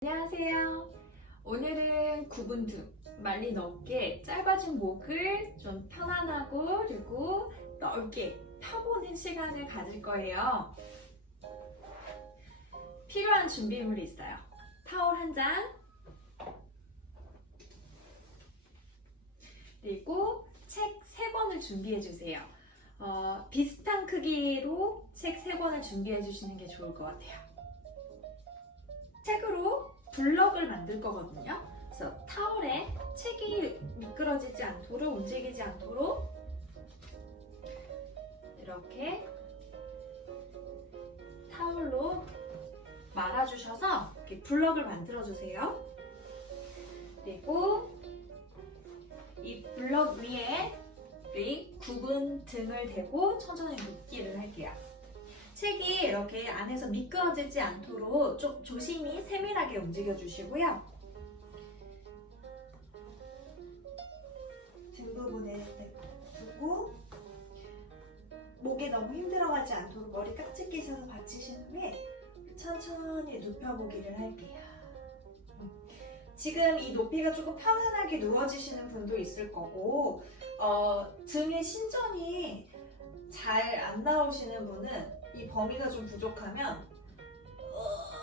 안녕하세요. 오늘은 굽은 등, 말린 어깨, 짧아진 목을 좀 편안하고 그리고 넓게 펴보는 시간을 가질 거예요. 필요한 준비물이 있어요. 타올 한 장, 그리고 책 3권을 준비해 주세요. 비슷한 크기로 책 3권을 준비해 주시는 게 좋을 것 같아요. 책으로 블럭을 만들 거거든요. 그래서 타올에 책이 미끄러지지 않도록, 움직이지 않도록 이렇게 타올로 말아주셔서 이렇게 블럭을 만들어 주세요. 그리고 이 블럭 위에 우리 굽은 등을 대고 천천히 눕기를 할게요. 책이 이렇게 안에서 미끄러지지 않도록 좀 조심히 세밀하게 움직여 주시고요. 등 부분에 두고 목에 너무 힘들어가지 않도록 머리 깍지 끼셔서 받치신 후에 천천히 눕혀보기를 할게요. 지금 이 높이가 조금 편안하게 누워지시는 분도 있을 거고 등의 신전이 잘 안 나오시는 분은 이 범위가 좀 부족하면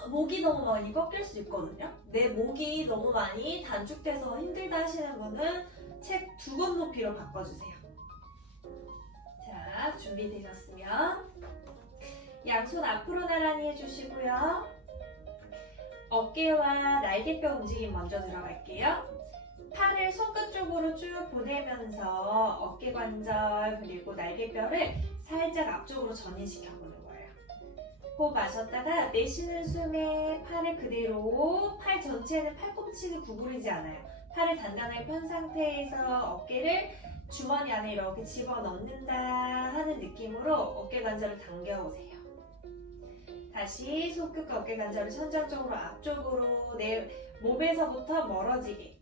목이 너무 많이 꺾일 수 있거든요. 내 목이 너무 많이 단축돼서 힘들다 하시는 분은 책 2권 높이로 바꿔주세요. 자, 준비되셨으면 양손 앞으로 나란히 해주시고요. 어깨와 날개뼈 움직임 먼저 들어갈게요. 팔을 손끝 쪽으로 쭉 보내면서 어깨 관절 그리고 날개뼈를 살짝 앞쪽으로 전이시켜 보는 거예요. 호흡 마셨다가 내쉬는 숨에 팔을 그대로 팔 전체는 팔꿈치를 구부리지 않아요. 팔을 단단하게 편 상태에서 어깨를 주머니 안에 이렇게 집어넣는다 하는 느낌으로 어깨 관절을 당겨오세요. 다시 손끝과 어깨 관절을 선정적으로 앞쪽으로 내 몸에서부터 멀어지게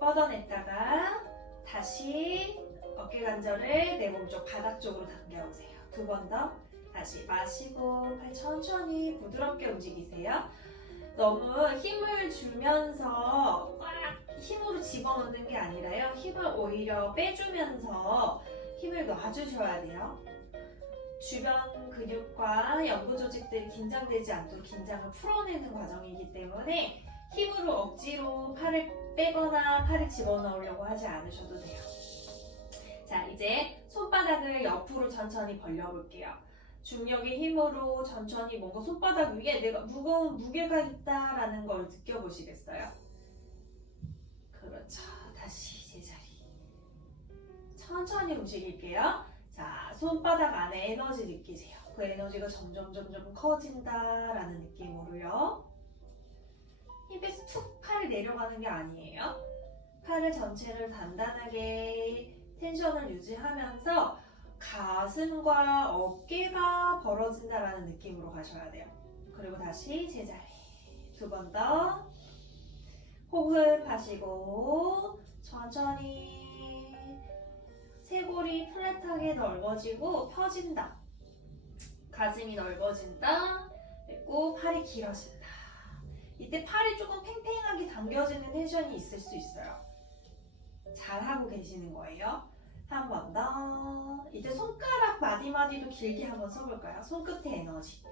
뻗어냈다가 다시 어깨 관절을 내 몸쪽 바닥 쪽으로 당겨오세요. 2번 더. 다시 마시고 팔 천천히 부드럽게 움직이세요. 너무 힘을 주면서 꽉 힘으로 집어넣는 게 아니라요. 힘을 오히려 빼주면서 힘을 놔주셔야 돼요. 주변 근육과 연부 조직들이 긴장되지 않도록 긴장을 풀어내는 과정이기 때문에 힘으로 억지로 팔을 빼거나 팔을 집어넣으려고 하지 않으셔도 돼요. 자, 이제 손바닥을 옆으로 천천히 벌려볼게요. 중력의 힘으로 천천히 뭔가 손바닥 위에 내가 무거운 무게가 있다라는 걸 느껴보시겠어요? 그렇죠. 다시 제자리. 천천히 움직일게요. 자, 손바닥 안에 에너지 느끼세요. 그 에너지가 점점 커진다라는 느낌으로요. 입에서 툭 팔이 내려가는 게 아니에요. 팔을 전체를 단단하게 텐션을 유지하면서 가슴과 어깨가 벌어진다라는 느낌으로 가셔야 돼요. 그리고 다시 제자리. 2번 더. 호흡하시고 천천히 쇄골이 플랫하게 넓어지고 펴진다. 가슴이 넓어진다. 그리고 팔이 길어진다. 이때 팔이 조금 팽팽하게 당겨지는 텐션이 있을 수 있어요. 잘하고 계시는 거예요. 한 번 더. 이제 손가락 마디마디도 길게 한번 써볼까요? 손끝에 에너지.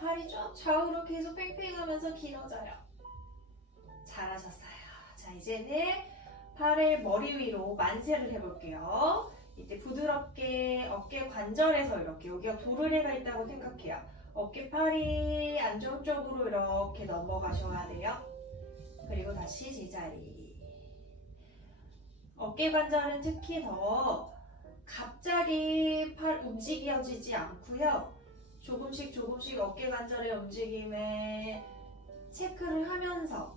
팔이 쭉 좌우로 계속 팽팽하면서 길어져요. 잘하셨어요. 자, 이제는 팔을 머리 위로 만세를 해볼게요. 이때 부드럽게 어깨 관절에서 이렇게 여기가 도르래가 있다고 생각해요. 어깨팔이 안쪽으로 이렇게 넘어가셔야 돼요. 그리고 다시 제자리. 어깨 관절은 특히 더 갑자기 팔 움직여지지 않고요. 조금씩 어깨 관절의 움직임에 체크를 하면서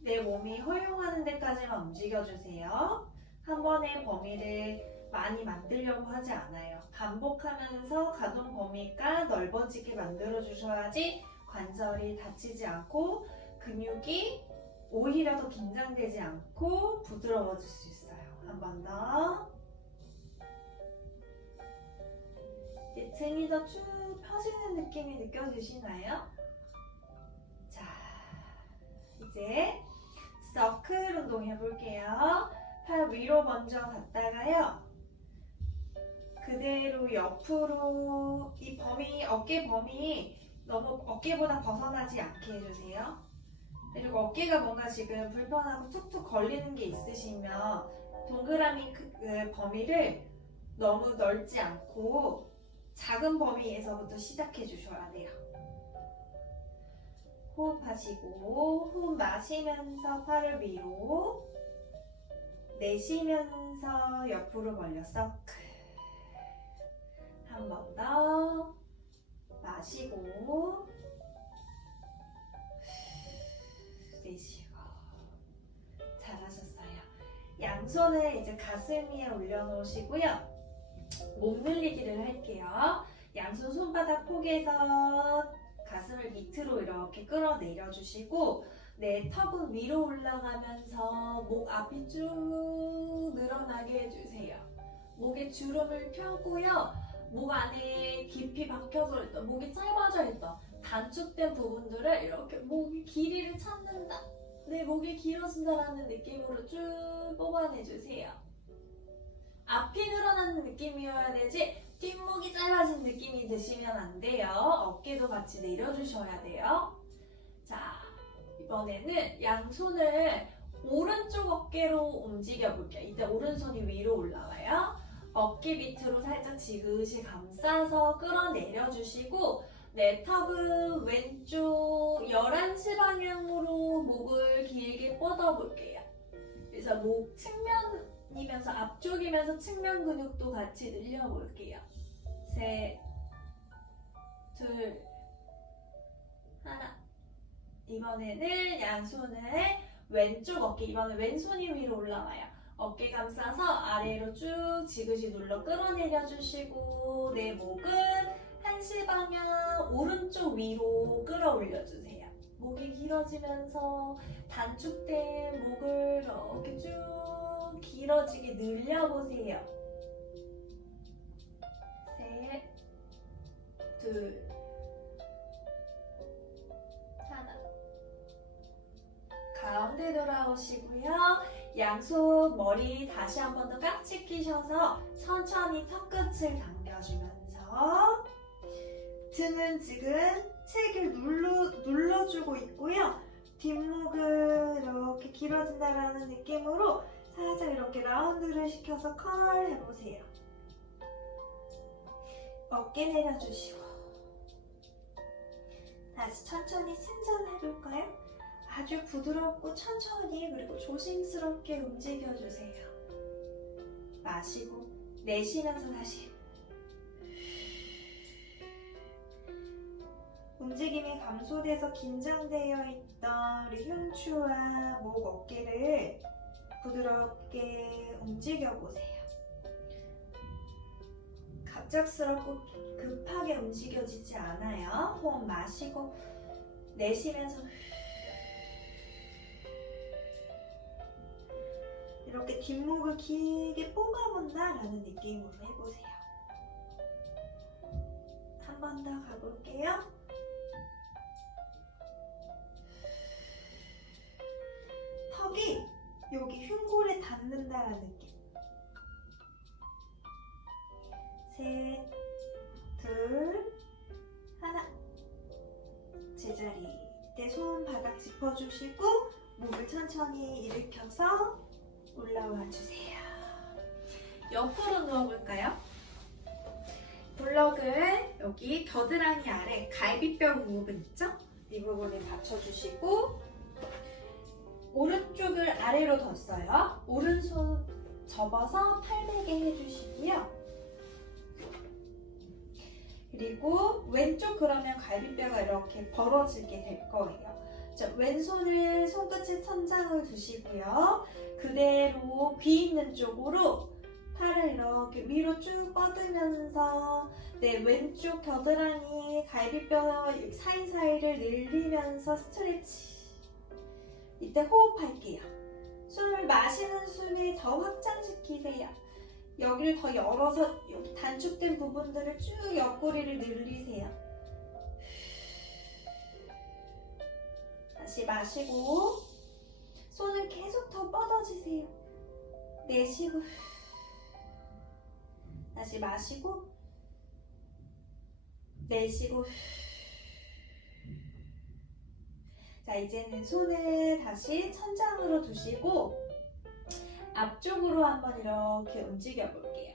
내 몸이 허용하는 데까지만 움직여주세요. 한 번의 범위를 많이 만들려고 하지 않아요. 반복하면서 가동 범위가 넓어지게 만들어주셔야지 관절이 다치지 않고 근육이 오히려 더 긴장되지 않고 부드러워질 수 있어요. 한 번 더. 등이 더 쭉 펴지는 느낌이 느껴지시나요? 자, 이제 서클 운동 해볼게요. 팔 위로 먼저 갔다가요. 그대로 옆으로 이 범위, 어깨 범위 너무 어깨보다 벗어나지 않게 해주세요. 그리고 어깨가 뭔가 지금 불편하고 툭툭 걸리는 게 있으시면 동그라미 그 범위를 너무 넓지 않고 작은 범위에서부터 시작해 주셔야 돼요. 호흡하시고 호흡 마시면서 팔을 위로 내쉬면서 옆으로 벌려 서클. 한 번 더 마시고 내쉬고. 잘하셨어요. 양손을 이제 가슴 위에 올려놓으시고요. 목 늘리기를 할게요. 양손 손바닥 폭에서 가슴을 밑으로 이렇게 끌어내려 주시고 내 턱은 위로 올라가면서 목 앞이 쭉 늘어나게 해주세요. 목에 주름을 펴고요. 목 안에 깊이 박혀져 있던, 목이 짧아져 있던 단축된 부분들을 이렇게 목의 길이를 찾는다. 내 목이 길어진다라는 느낌으로 쭉 뽑아내주세요. 앞이 늘어나는 느낌이어야 되지 뒷목이 짧아진 느낌이 드시면 안 돼요. 어깨도 같이 내려주셔야 돼요. 자, 이번에는 양손을 오른쪽 어깨로 움직여 볼게요. 이때 오른손이 위로 올라와요. 어깨 밑으로 살짝 지그시 감싸서 끌어내려 주시고 내 턱은 왼쪽 11시 방향으로 목을 길게 뻗어 볼게요. 그래서 목 측면이면서 앞쪽이면서 측면 근육도 같이 늘려 볼게요. 셋, 둘, 하나. 이번에는 양손을 왼쪽 어깨, 이번엔 왼손이 위로 올라와요. 어깨 감싸서 아래로 쭉 지그시 눌러 끌어내려 주시고 내 목은 1시 방향 오른쪽 위로 끌어올려 주세요. 목이 길어지면서 단축된 목을 이렇게 쭉 길어지게 늘려보세요. 셋, 둘, 하나. 가운데 돌아오시고요. 양손 머리 다시 한 번 더 깍지 끼셔서 천천히 턱끝을 당겨주면서 등은 지금 책을 눌러주고 있고요. 뒷목을 이렇게 길어진다라는 느낌으로 살짝 이렇게 라운드를 시켜서 컬 해보세요. 어깨 내려주시고 다시 천천히 승전해볼까요? 아주 부드럽고 천천히 그리고 조심스럽게 움직여주세요. 마시고 내쉬면서 다시 움직임이 감소돼서 긴장되어 있던 우리 흉추와 목, 어깨를 부드럽게 움직여보세요. 갑작스럽고 급하게 움직여지지 않아요. 호흡 마시고 내쉬면서 이렇게 뒷목을 길게 뽑아본다라는 느낌으로 해보세요. 한 번 더 가볼게요. 턱이 여기 흉골에 닿는다라는 느낌. 셋, 둘, 하나. 제자리. 이때 손 바닥 짚어주시고 목을 천천히 일으켜서 올라와 주세요. 옆으로 누워볼까요? 블럭을 여기 겨드랑이 아래 갈비뼈 부분 있죠? 이 부분에 받쳐주시고 오른쪽을 아래로 뒀어요. 오른손 접어서 팔베개 해주시고요. 그리고 왼쪽 그러면 갈비뼈가 이렇게 벌어지게 될 거예요. 자, 왼손을 손끝에 천장을 두시고요. 그대로 귀 있는 쪽으로 팔을 이렇게 위로 쭉 뻗으면서 내 왼쪽 겨드랑이 갈비뼈 사이사이를 늘리면서 스트레치. 이때 호흡할게요. 숨을 마시는 숨을 더 확장시키세요. 여기를 더 열어서 여기 단축된 부분들을 쭉 옆구리를 늘리세요. 다시 마시고 손은 계속 더 뻗어지세요. 내쉬고 다시 마시고 내쉬고. 자, 이제는 손을 다시 천장으로 두시고 앞쪽으로 한번 이렇게 움직여 볼게요.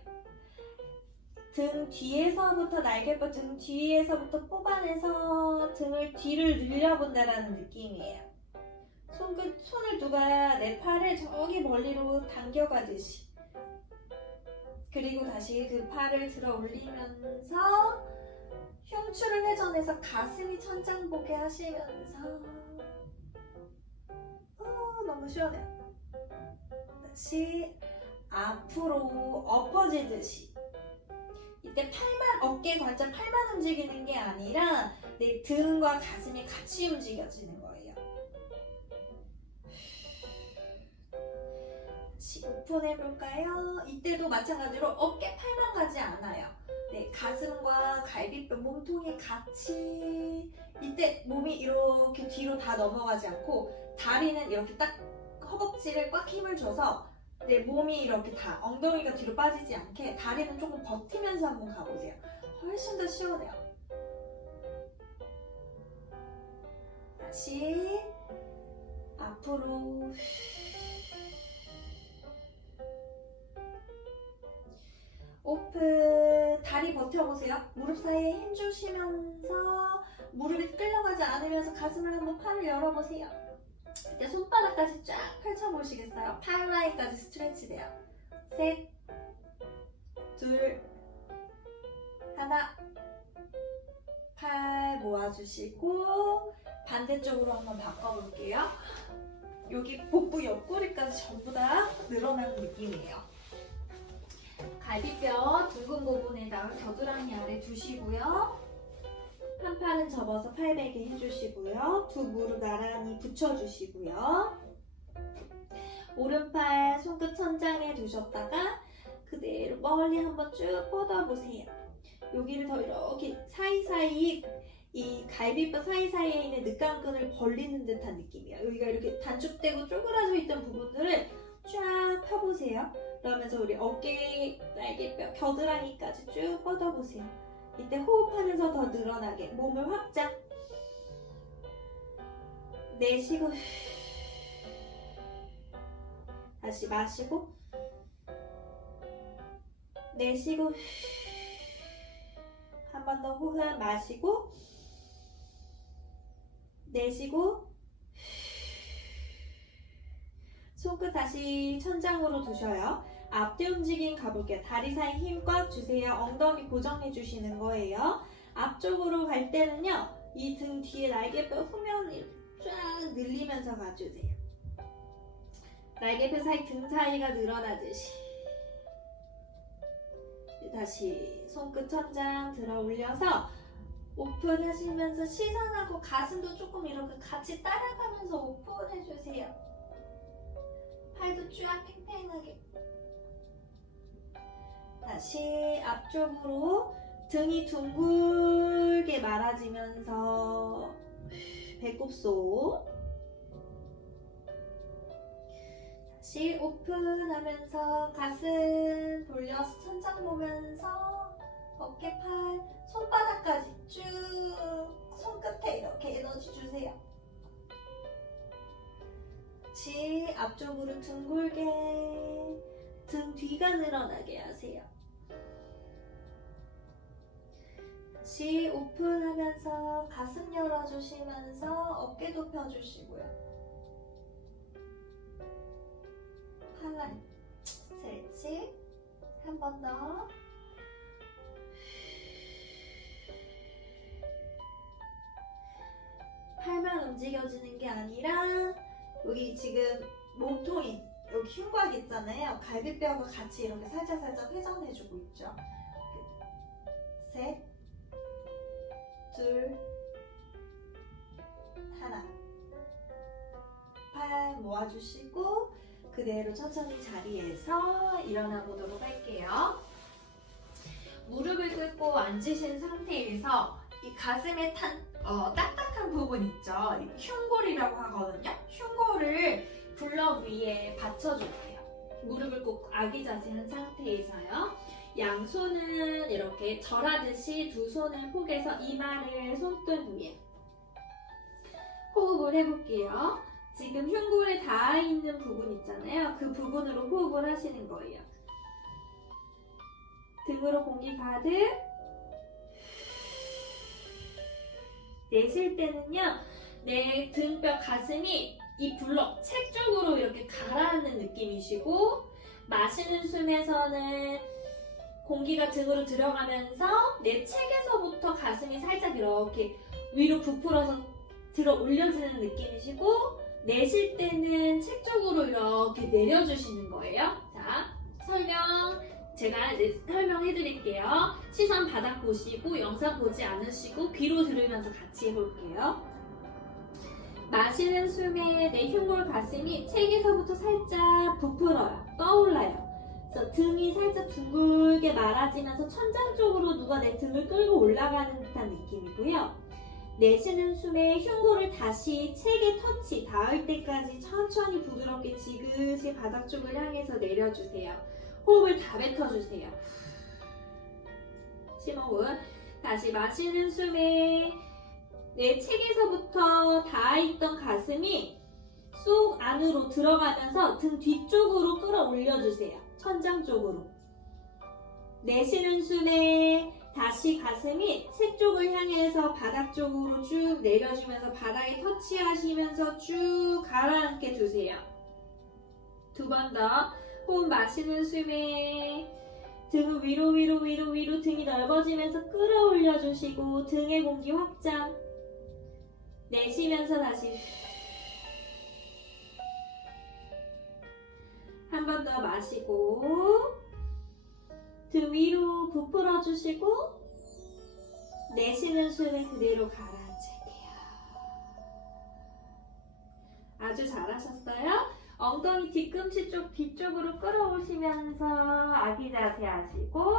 등 뒤에서부터 날개뼈 등 뒤에서부터 뽑아내서 등을 뒤를 늘려본다라는 느낌이에요. 손을 누가 내 팔을 저기 멀리로 당겨가듯이. 그리고 다시 그 팔을 들어 올리면서 흉추를 회전해서 가슴이 천장 보게 하시면서 너무 시원해요. 다시 앞으로 엎어지듯이. 이때 팔만, 어깨 관절 팔만 움직이는 게 아니라 내 등과 가슴이 같이 움직여지는 거예요. 다시 오픈해볼까요? 이때도 마찬가지로 어깨 팔만 가지 않아요. 네, 가슴과 갈비뼈, 몸통이 같이. 이때 몸이 이렇게 뒤로 다 넘어가지 않고 다리는 이렇게 딱 허벅지를 꽉 힘을 줘서 내 몸이 이렇게 다 엉덩이가 뒤로 빠지지 않게 다리는 조금 버티면서 한번 가보세요. 훨씬 더 시원해요. 다시 앞으로 오픈. 다리 버텨보세요. 무릎 사이에 힘 주시면서 무릎이 끌려가지 않으면서 가슴을 한번 팔을 열어보세요. 이때 손바닥까지 쫙 펼쳐보시겠어요? 팔 라인까지 스트레치 돼요. 셋, 둘, 하나. 팔 모아주시고 반대쪽으로 한번 바꿔볼게요. 여기 복부 옆구리까지 전부 다 늘어나는 느낌이에요. 갈비뼈 둥근 부분에다가 겨드랑이 아래 두시고요. 한 팔은 접어서 팔베개 해주시고요. 두 무릎 나란히 붙여주시고요. 오른팔 손끝 천장에 두셨다가 그대로 멀리 한번 쭉 뻗어보세요. 여기를 더 이렇게 사이사이 이 갈비뼈 사이사이에 있는 늦감근을 벌리는 듯한 느낌이에요. 여기가 이렇게 단축되고 쪼그라져 있던 부분들을 쫙 펴보세요. 그러면서 우리 어깨, 날개뼈, 겨드랑이까지 쭉 뻗어보세요. 이때 호흡하면서 더 늘어나게 몸을 확장. 내쉬고 다시 마시고 내쉬고 한 번 더 호흡 마시고 내쉬고 손끝 다시 천장으로 두셔요. 앞뒤 움직임 가볼게요. 다리 사이 힘 꽉 주세요. 엉덩이 고정해 주시는 거예요. 앞쪽으로 갈 때는요. 이 등 뒤에 날개뼈 후면을 쫙 늘리면서 가주세요. 날개뼈 사이 등 사이가 늘어나듯이. 다시 손끝 천장 들어 올려서 오픈하시면서 시선하고 가슴도 조금 이렇게 같이 따라가면서 오픈해주세요. 팔도 쫙 팽팽하게. 다시 앞쪽으로 등이 둥글게 말아지면서 배꼽속. 다시 오픈하면서 가슴 돌려서 천장 보면서 어깨, 팔, 손바닥까지 쭉 손끝에 이렇게 에너지 주세요. 다시 앞쪽으로 둥글게 등 뒤가 늘어나게 하세요. 다시 오픈하면서 가슴 열어주시면서 어깨도 펴주시고요. 팔 스트레치 한 번 더. 팔만 움직여지는 게 아니라 여기 지금 몸통이 여기 흉곽 있잖아요. 갈비뼈가 같이 이렇게 살짝살짝 회전해주고 있죠. 셋, 둘, 하나. 팔 모아주시고 그대로 천천히 자리에서 일어나 보도록 할게요. 무릎을 꿇고 앉으신 상태에서 이 가슴에 딱딱한 파란 부분 있죠? 흉골이라고 하거든요. 흉골을 블럭 위에 받쳐줄게요. 무릎을 꿇고 아기 자세한 상태에서요. 양손은 이렇게 절하듯이 두 손을 포개서 이마를 손등 위에 호흡을 해볼게요. 지금 흉골에 닿아 있는 부분 있잖아요. 그 부분으로 호흡을 하시는 거예요. 등으로 공기 가득. 내쉴 때는요, 내 등뼈 가슴이 이 블럭 책 쪽으로 이렇게 가라앉는 느낌이시고, 마시는 숨에서는 공기가 등으로 들어가면서 내 책에서부터 가슴이 살짝 이렇게 위로 부풀어서 들어 올려지는 느낌이시고, 내쉴 때는 책 쪽으로 이렇게 내려주시는 거예요. 자, 제가 이제 설명해 드릴게요. 시선 바닥 보시고 영상 보지 않으시고 귀로 들으면서 같이 해볼게요. 마시는 숨에 내 흉골 가슴이 책에서부터 살짝 부풀어요. 떠올라요. 그래서 등이 살짝 둥글게 말아지면서 천장 쪽으로 누가 내 등을 끌고 올라가는 듯한 느낌이고요. 내쉬는 숨에 흉골을 다시 책에 터치 닿을 때까지 천천히 부드럽게 지그시 바닥 쪽을 향해서 내려주세요. 호흡을 다 뱉어주세요. 심호흡. 다시 마시는 숨에 내 책에서부터 닿아있던 가슴이 쏙 안으로 들어가면서 등 뒤쪽으로 끌어올려주세요. 천장 쪽으로. 내쉬는 숨에 다시 가슴이 책 쪽을 향해서 바닥 쪽으로 쭉 내려주면서 바닥에 터치하시면서 쭉 가라앉게 두세요. 두 번 더. 호흡 마시는 숨에 등을 위로 등이 넓어지면서 끌어올려 주시고 등의 공기 확장. 내쉬면서 다시 한 번 더 마시고 등 위로 부풀어 주시고 내쉬는 숨에 그대로 가라앉을게요. 아주 잘하셨어요. 엉덩이 뒤꿈치 쪽 뒤쪽으로 끌어오시면서 아기 자세 하시고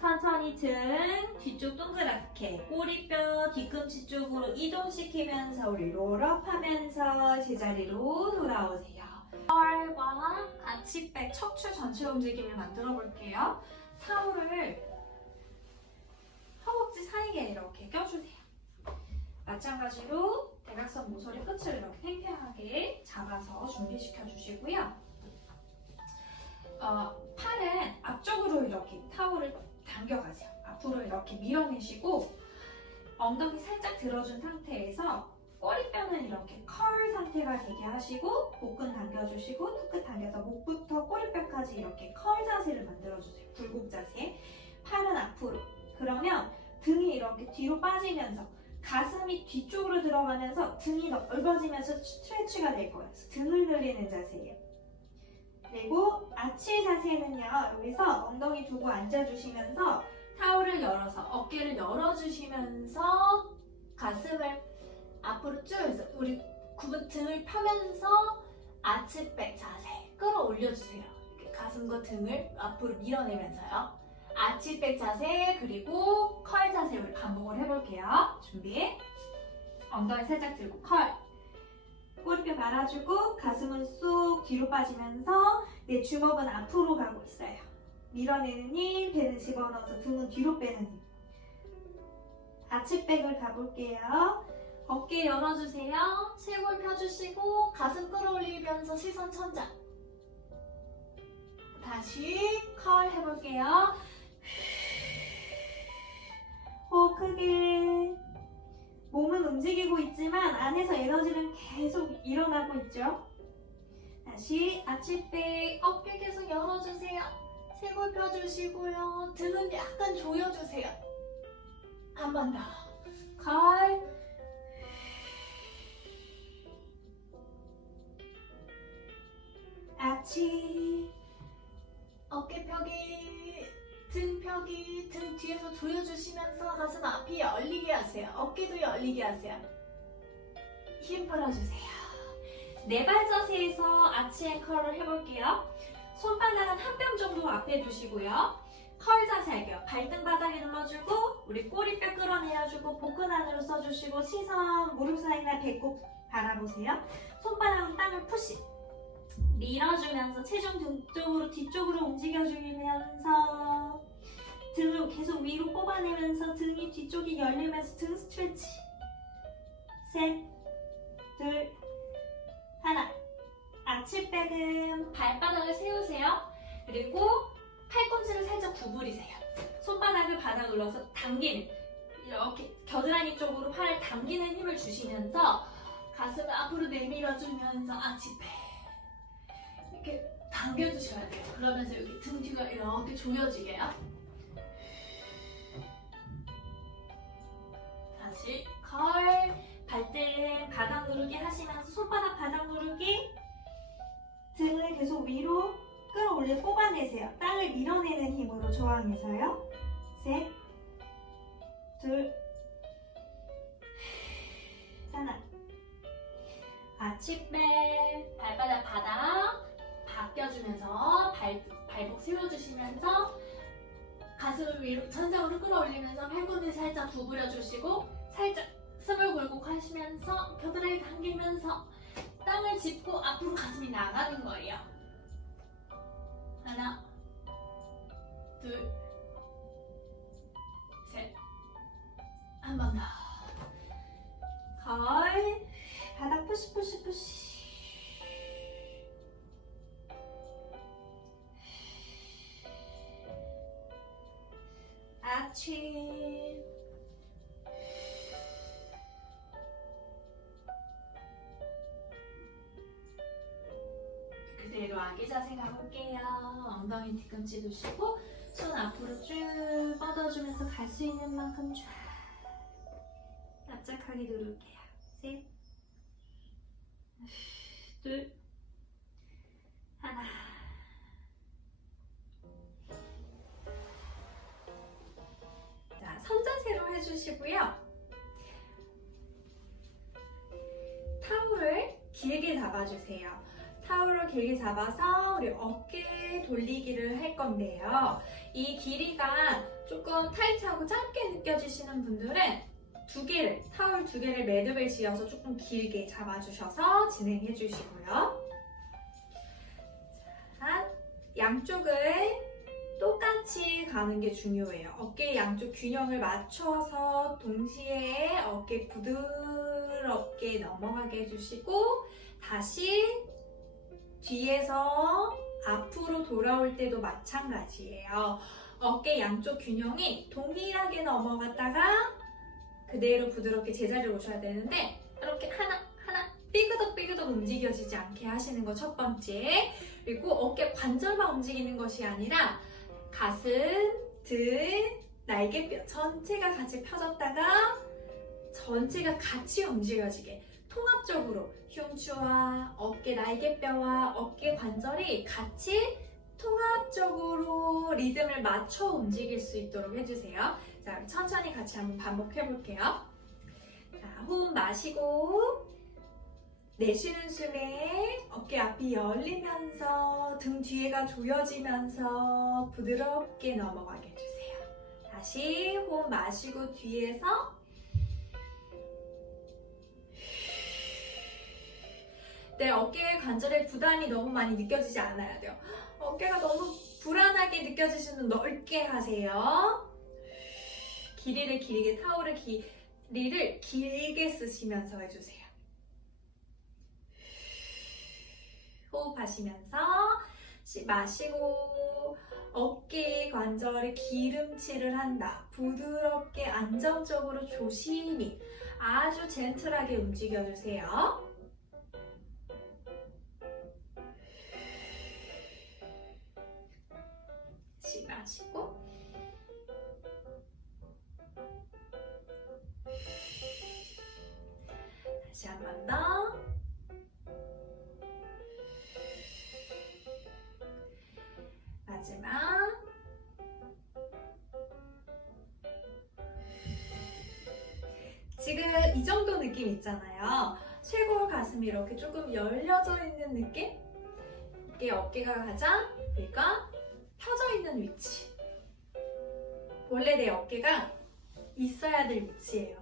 천천히 등 뒤쪽 동그랗게 꼬리뼈 뒤꿈치 쪽으로 이동시키면서 우리 롤업 하면서 제자리로 돌아오세요. 털과 아치백 척추 전체 움직임을 만들어 볼게요. 타올을 허벅지 사이에 이렇게 껴주세요. 마찬가지로 대각선 모서리 끝을 이렇게 팽팽하게 잡아서 준비시켜 주시고요. 팔은 앞쪽으로 이렇게 타올을 당겨가세요. 앞으로 이렇게 밀어내시고 엉덩이 살짝 들어준 상태에서 꼬리뼈는 이렇게 컬 상태가 되게 하시고 복근 당겨주시고 턱끝 당겨서 목부터 꼬리뼈까지 이렇게 컬 자세를 만들어주세요. 굴곡 자세. 팔은 앞으로. 그러면 등이 이렇게 뒤로 빠지면서 가슴이 뒤쪽으로 들어가면서 등이 넓어지면서 스트레치가 될 거예요. 그래서 등을 늘리는 자세예요. 그리고 아치 자세는요. 여기서 엉덩이 두고 앉아주시면서 타올을 열어서 어깨를 열어주시면서 가슴을 앞으로 쭉 해서 우리 굽은 등을 펴면서 아치백 자세 끌어올려주세요. 이렇게 가슴과 등을 앞으로 밀어내면서요. 아치백 자세 그리고 컬 자세 우리 반복을 해볼게요. 준비. 엉덩이 살짝 들고 컬. 꼬리뼈 말아주고 가슴은 쏙 뒤로 빠지면서 내 주먹은 앞으로 가고 있어요. 밀어내는 힘, 배를 집어넣어서 등은 뒤로 빼는 힘. 아치백을 가볼게요. 어깨 열어주세요. 쇄골 펴주시고 가슴 끌어올리면서 시선 천장. 다시 컬 해볼게요. 호흡 크게. 몸은 움직이고 있지만 안에서 에너지는 계속 일어나고 있죠. 다시 아치백 어깨 계속 열어주세요. 쇄골 펴주시고요. 등은 약간 조여주세요. 한 번 더. 컬. 아치. 어깨 펴기, 등 펴기, 등 뒤에서 조여주시면서 가슴 앞이 열리게 하세요. 어깨도 열리게 하세요. 힘 풀어주세요. 네발 자세에서 아치 앤 컬을 해볼게요. 손바닥은 한 뼘 정도 앞에 두시고요. 컬 자세 할게요. 발등 바닥에 눌러주고 우리 꼬리뼈 끌어내려주고 복근 안으로 써주시고 시선 무릎 사이나 배꼽 바라보세요. 손바닥으로 땅을 푸시 밀어주면서 체중 등 쪽으로 뒤쪽으로 움직여주면서 등을 계속 위로 뽑아내면서 등이 뒤쪽이 열리면서 등 스트레치. 셋, 둘, 하나. 아치백은 발바닥을 세우세요. 그리고 팔꿈치를 살짝 구부리세요. 손바닥을 바닥 눌러서 당기는, 이렇게 겨드랑이 쪽으로 팔을 당기는 힘을 주시면서 가슴을 앞으로 내밀어주면서 아치백 이렇게 당겨주셔야 돼요. 그러면서 여기 등 뒤가 이렇게 조여지게요. 다시 컬, 발등 바닥 누르기 하시면서 손바닥 바닥 누르기, 등을 계속 위로 끌어올려 뽑아내세요. 땅을 밀어내는 힘으로 저항해서요. 셋, 둘, 하나. 아치백, 발바닥 바닥 바뀌어주면서 발목 세워주시면서 가슴을 위로 천장으로 끌어올리면서 팔꿈치 살짝 구부려주시고 살짝 숨을 굴곡 하시면서 겨드랑이 당기면서 땅을 짚고 앞으로 가슴이 나가는 거예요. 하나, 둘, 셋. 한 번 더. 걸. 바닥 푸시 푸시 푸시. 아침. 그대로 아기 자세 가볼게요. 엉덩이 뒤꿈치 두시고 손 앞으로 쭉 뻗어주면서 갈 수 있는 만큼 쫙 납작하게 누를게요. 셋, 둘, 하나. 자, 선자세로 해주시고요. 타올을 길게 잡아주세요. 타올을 길게 잡아서 우리 어깨 돌리기를 할 건데요. 이 길이가 조금 타이트하고 짧게 느껴지시는 분들은 타올 두 개를 매듭을 지어서 조금 길게 잡아주셔서 진행해 주시고요. 자, 양쪽을 똑같이 가는 게 중요해요. 어깨 양쪽 균형을 맞춰서 동시에 어깨 부드럽게 넘어가게 해주시고 다시 뒤에서 앞으로 돌아올 때도 마찬가지예요. 어깨 양쪽 균형이 동일하게 넘어갔다가 그대로 부드럽게 제자리로 오셔야 되는데 이렇게 하나 삐그덕 움직여지지 않게 하시는 거 첫 번째. 그리고 어깨 관절만 움직이는 것이 아니라 가슴, 등, 날개뼈 전체가 같이 펴졌다가 전체가 같이 움직여지게 통합적으로 흉추와 어깨 날개뼈와 어깨 관절이 같이 통합적으로 리듬을 맞춰 움직일 수 있도록 해주세요. 자, 천천히 같이 한번 반복해 볼게요. 자, 호흡 마시고 내쉬는 숨에 어깨 앞이 열리면서 등 뒤에가 조여지면서 부드럽게 넘어가게 해주세요. 다시 호흡 마시고 뒤에서 내 어깨 관절에 부담이 너무 많이 느껴지지 않아야 돼요. 어깨가 너무 불안하게 느껴지시는 넓게 하세요. 타올을 길이를 길게 쓰시면서 해주세요. 호흡하시면서 마시고 어깨 관절에 기름칠을 한다. 부드럽게 안정적으로 조심히 아주 젠틀하게 움직여주세요. 마시고 다시 한 번 더. 마지막. 지금 이 정도 느낌 있잖아요. 쇄골 가슴이 이렇게 조금 열려져 있는 느낌? 이게 어깨가 가장 얘가 펴져 있는 위치. 원래 내 어깨가 있어야 될 위치예요.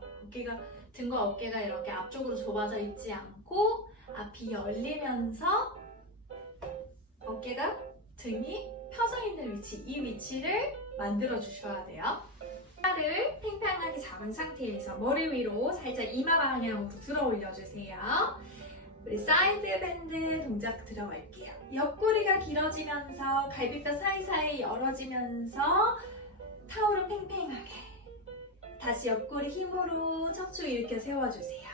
등과 어깨가 이렇게 앞쪽으로 좁아져 있지 않고 앞이 열리면서 어깨가 등이 펴져 있는 위치, 이 위치를 만들어 주셔야 돼요. 팔을 팽팽하게 잡은 상태에서 머리 위로 살짝 이마 방향으로 들어 올려주세요. 우리 사이드 밴드 동작 들어갈게요. 옆구리가 길어지면서 갈비뼈 사이사이 열어지면서 타올은 팽팽하게. 다시 옆구리 힘으로 척추 일으켜 세워주세요.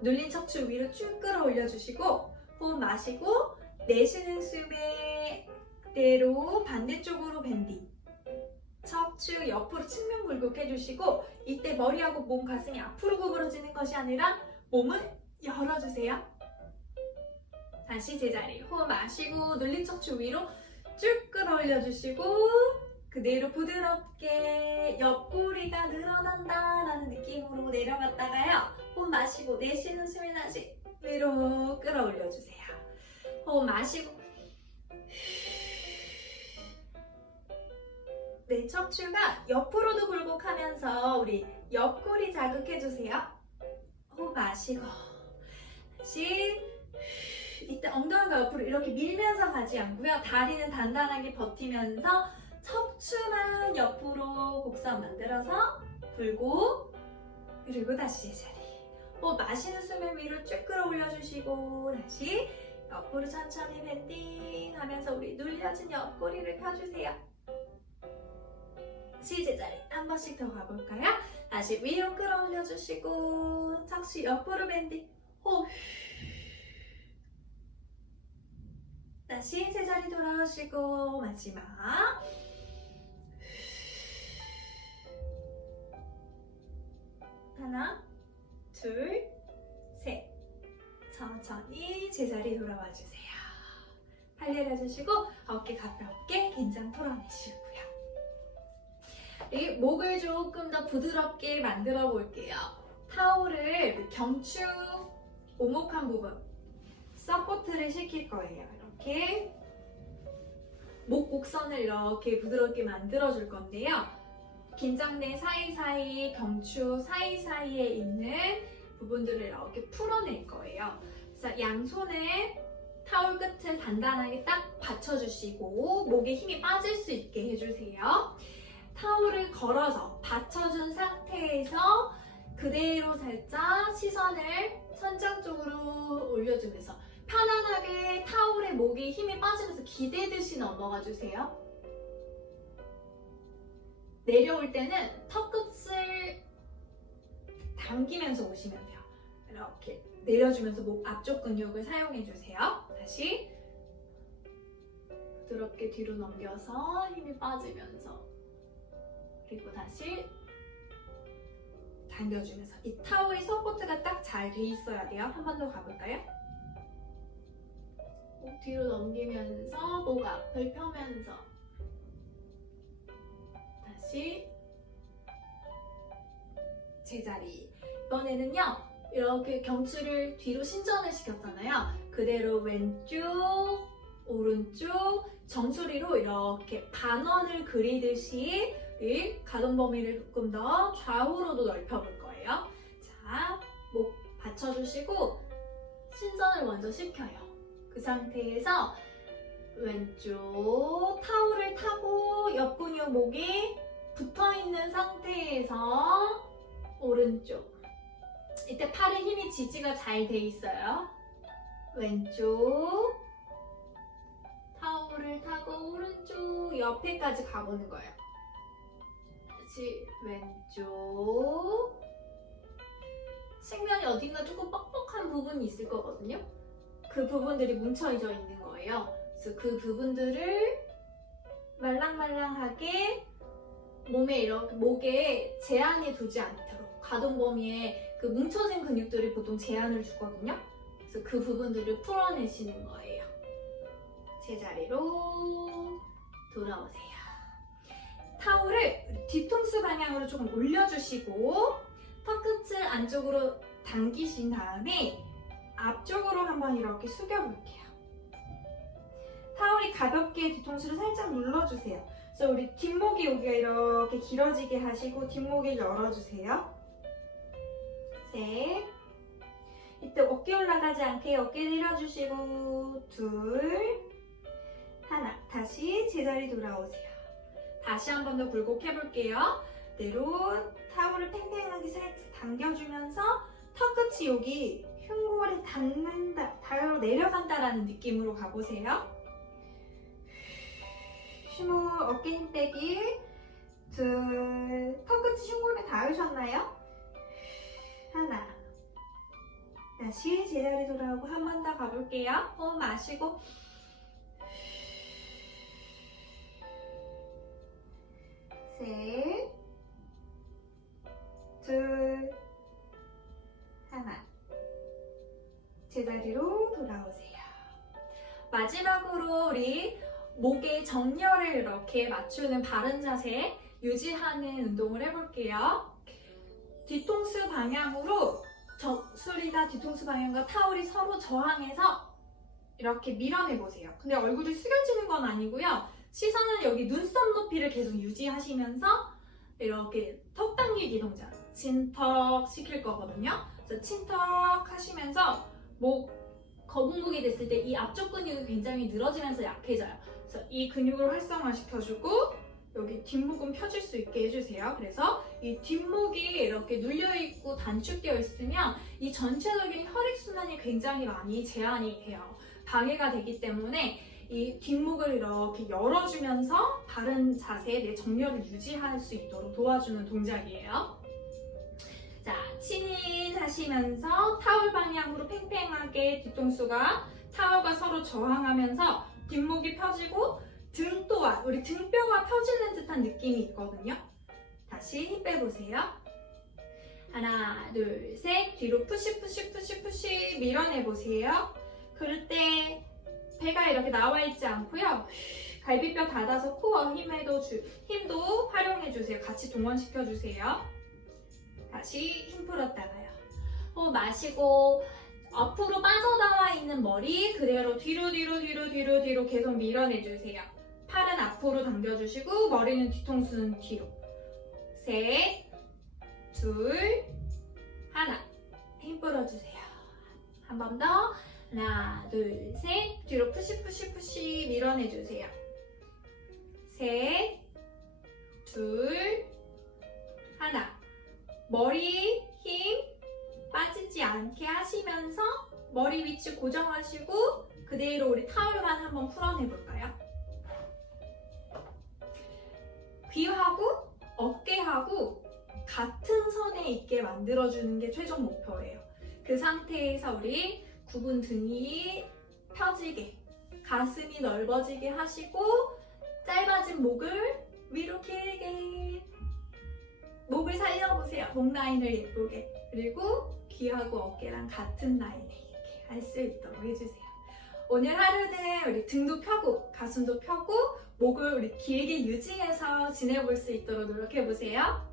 눌린 척추 위로 쭉 끌어올려주시고 호흡 마시고 내쉬는 숨에 그대로 반대쪽으로 밴딩. 척추 옆으로 측면 굴곡 해주시고 이때 머리하고 몸, 가슴이 앞으로 구부러지는 것이 아니라 몸은 열어주세요. 다시 제자리 호흡 마시고 눌린 척추 위로 쭉 끌어올려주시고 그대로 부드럽게 옆구리가 늘어난다라는 느낌으로 내려갔다가요. 호흡 마시고 내쉬는 숨에 다시 위로 끌어올려주세요. 호흡 마시고 네, 척추가 옆으로도 굴곡하면서 우리 옆구리 자극해주세요. 호흡 마시고 다시 이때 엉덩이가 옆으로 이렇게 밀면서 가지 않고요. 다리는 단단하게 버티면서 척추만 옆으로 곡선 만들어서 불고 그리고 다시 제자리. 호흡 마시는 숨을 위로 쭉 끌어올려주시고 다시 옆으로 천천히 밴딩 하면서 우리 눌려진 옆구리를 펴주세요. 다시 제자리 한 번씩 더 가볼까요? 다시 위로 끌어올려주시고 척추 옆으로 밴딩 호흡. 다시 제자리 돌아오시고 마지막 하나 둘 셋 천천히 제자리 돌아와 주세요. 팔 내려주시고 어깨 가볍게 긴장 풀어내시고요. 이 목을 조금 더 부드럽게 만들어 볼게요. 타올을 경추 오목한 부분 서포트를 시킬 거예요. 이렇게 목 곡선을 이렇게 부드럽게 만들어 줄 건데요. 긴장된 사이사이 경추 사이사이에 있는 부분들을 이렇게 풀어낼 거예요. 그래서 양손에 타올 끝을 단단하게 딱 받쳐주시고 목에 힘이 빠질 수 있게 해주세요. 타올을 걸어서 받쳐준 상태에서 그대로 살짝 시선을 천장 쪽으로 올려주면서 편안하게 타올에 목에 힘이 빠지면서 기대듯이 넘어가 주세요. 내려올 때는 턱끝을 당기면서 오시면 돼요. 이렇게 내려주면서 목 앞쪽 근육을 사용해 주세요. 다시 부드럽게 뒤로 넘겨서 힘이 빠지면서 그리고 다시 당겨주면서 이 타올의 서포트가 딱 잘 돼 있어야 돼요. 한 번 더 가볼까요? 목 뒤로 넘기면서 목 앞을 펴면서 다시 제자리. 이번에는요 이렇게 경추를 뒤로 신전을 시켰잖아요. 그대로 왼쪽 오른쪽 정수리로 이렇게 반원을 그리듯이 가동 범위를 조금 더 좌우로도 넓혀볼 거예요. 자, 목 받쳐주시고 신전을 먼저 시켜요. 그 상태에서 왼쪽 타올을 타고 옆 근육 목이 붙어있는 상태에서 오른쪽 이때 팔에 힘이 지지가 잘 돼 있어요. 왼쪽 타올을 타고 오른쪽 옆에까지 가보는 거예요. 다시 왼쪽 측면이 어딘가 조금 뻑뻑한 부분이 있을 거거든요. 그 부분들이 뭉쳐져 있는 거예요. 그래서 그 부분들을 말랑말랑하게 몸에 이렇게 목에 제한이 두지 않도록 가동 범위에 그 뭉쳐진 근육들이 보통 제한을 주거든요. 그래서 그 부분들을 풀어내시는 거예요. 제자리로 돌아오세요. 타올을 뒤통수 방향으로 조금 올려주시고 턱끝을 안쪽으로 당기신 다음에 앞쪽으로 한번 이렇게 숙여볼게요. 타올이 가볍게 뒤통수를 살짝 눌러주세요. 그래서 우리 뒷목이 여기가 이렇게 길어지게 하시고 뒷목을 열어주세요. 셋. 이때 어깨 올라가지 않게 어깨 내려주시고 둘, 하나. 다시 제자리 돌아오세요. 다시 한 번 더 굴곡 해볼게요. 그대로 타올을 팽팽하게 살짝 당겨주면서 턱끝이 여기 흉골에 닿는다, 닿으러 내려간다라는 느낌으로 가보세요. 심호 어깨 힘 빼기. 둘, 턱끝이 흉골에 닿으셨나요? 하나. 다시 제자리 돌아오고 한 번 더 가볼게요. 호흡 마시고 셋, 둘, 하나. 제자리로 돌아오세요. 마지막으로 우리 목의 정렬을 이렇게 맞추는 바른 자세 유지하는 운동을 해볼게요. 뒤통수 방향으로 저술이가 뒤통수 방향과 타올이 서로 저항해서 이렇게 밀어내보세요. 근데 얼굴이 숙여지는 건 아니고요. 시선은 여기 눈썹 높이를 계속 유지하시면서 이렇게 턱 당기기 동작, 친턱 시킬 거거든요. 그래서 친턱 하시면서 목 거북목이 됐을 때 이 앞쪽 근육이 굉장히 늘어지면서 약해져요. 그래서 이 근육을 활성화시켜주고 여기 뒷목은 펴질 수 있게 해주세요. 그래서 이 뒷목이 이렇게 눌려있고 단축되어 있으면 이 전체적인 혈액순환이 굉장히 많이 제한이 돼요. 방해가 되기 때문에 이 뒷목을 이렇게 열어주면서 바른 자세, 내 정렬을 유지할 수 있도록 도와주는 동작이에요. 자, 친인하시면서 타올 방향으로 팽팽하게 뒤통수가 타올과 서로 저항하면서 뒷목이 펴지고 등 또한 우리 등뼈가 펴지는 듯한 느낌이 있거든요. 다시 힘 빼보세요. 하나, 둘, 셋. 뒤로 푸시 밀어내보세요. 그럴 때 배가 이렇게 나와 있지 않고요. 갈비뼈 닫아서 코어 힘도 활용해주세요. 같이 동원시켜주세요. 다시 힘 풀었다가요. 호흡 마시고 앞으로 빠져나와 있는 머리 그대로 뒤로 계속 밀어내주세요. 팔은 앞으로 당겨주시고 머리는 뒤통수는 뒤로. 셋, 둘, 하나. 힘 풀어주세요. 한 번 더. 하나, 둘, 셋. 뒤로 푸시 밀어내주세요. 셋, 둘, 하나. 머리 힘 빠지지 않게 하시면서 머리 위치 고정하시고 그대로 우리 타올만 한번 풀어내볼까요? 귀하고 어깨하고 같은 선에 있게 만들어주는 게 최종 목표예요. 그 상태에서 우리 굽은 등이 펴지게, 가슴이 넓어지게 하시고 짧아진 목을 위로 길게 목을 살려보세요. 목 라인을 예쁘게. 그리고 귀하고 어깨랑 같은 라인에 이렇게 할 수 있도록 해주세요. 오늘 하루는 우리 등도 펴고 가슴도 펴고 목을 우리 길게 유지해서 지내볼 수 있도록 노력해보세요.